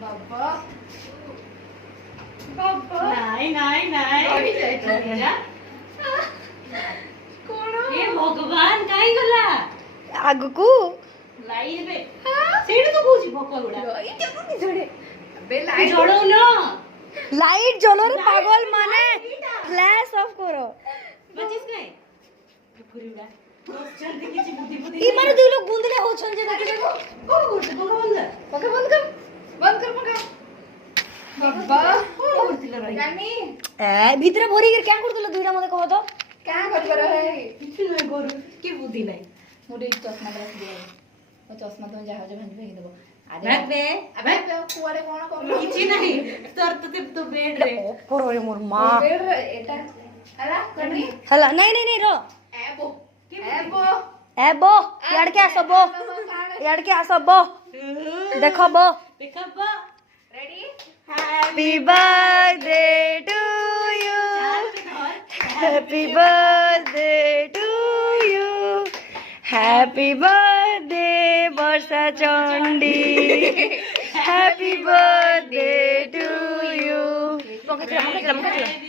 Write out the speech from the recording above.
बाबा बाबा ନାଇଁ ନାଇଁ ନାଇଁ कौन ଏ ଭଗବାନ କାଇଁ ଗଲା आगु को ଲାଇ ହେବେ ସେଇଟା ତ କହୁଛି ଭୋକ ଗୁଡା ये कौन जोड़े बे लाइट ଜଳଉନ लाइट जलो रे पागल माने फ्लैश ऑफ करो बचिस काहे पुरी गुडा बसଛନ୍ତି କିଛି ବୁଦ୍ଧି ବୁଦ୍ଧି ई माने दुई लोग बुंदले होछन जे देखि देखो କଣ କରୁଛ ଭଗବାନ पंखा बंद कर पंखा बाबा କଣ କରୁଥିଲ ରହି नानी ए भीतर भरी के क्या करतलो दुईटा मते कहो तो क्या कर रहा है କିଛି ନାହିଁ କରୁ କି ବୁଦ୍ଧି ନାହିଁ मुझे चश्मा रख दिया वो चश्मा तुम जहाज भांज फेंक देबो ଭାଗବେ अबे कुआरे कोन कर କିଛି ନାହିଁ ତୋର ତ ବେଡ୍ ରେ करो रे मोर मां एटा हला करनी हला नहीं नहीं नहीं रो एबो एबो ए बो याड के आसो बो याड के आसो बो देखो बो ଦେଖବ ready happy birthday to you happy birthday to you happy birthday Varsha Chandi happy birthday to you ମକା ଚଲା